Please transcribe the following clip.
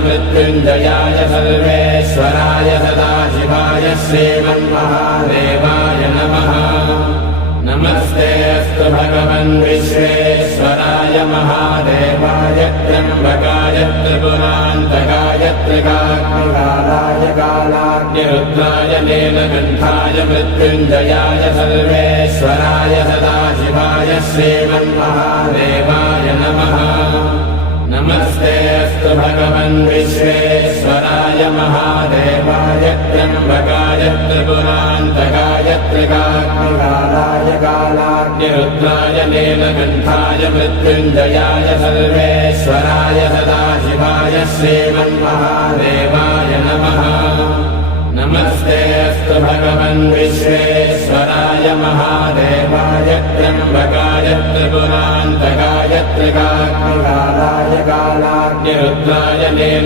मृत्युञ्जयाय सर्वेश्वराय सदाशिवाय श्रीमन्महादेवाय नमः। नमस्तेऽस्तु भगवन् विश्वेश्वराय महादेवाय त्र्यम्बकाय त्रिपुरान्तकाय त्रिकाग्निकालाय कालाग्निरुद्राय नीलकण्ठाय मृत्युञ्जयाय सर्वेश्वराय सदाशिवाय श्रीमन्महादेवाय नमः। नमस्तेऽस्तु भगवन् विश्वेश्वराय महादेवाय त्र्यम्बकाय त्रिपुरान्तकाय त्रिकाग्निकालाय कालाग्निरुद्राय नीलकण्ठाय मृत्युञ्जयाय सर्वेश्वराय सदाशिवाय श्रीमन्महादेवाय नमः। नमस्तेऽस्तु भगवन् विश्वेश्वराय महादेवाय त्र्यम्बकाय त्रिपुरान्तकाय त्रिकाग्निकालाय कालाग्निरुद्राय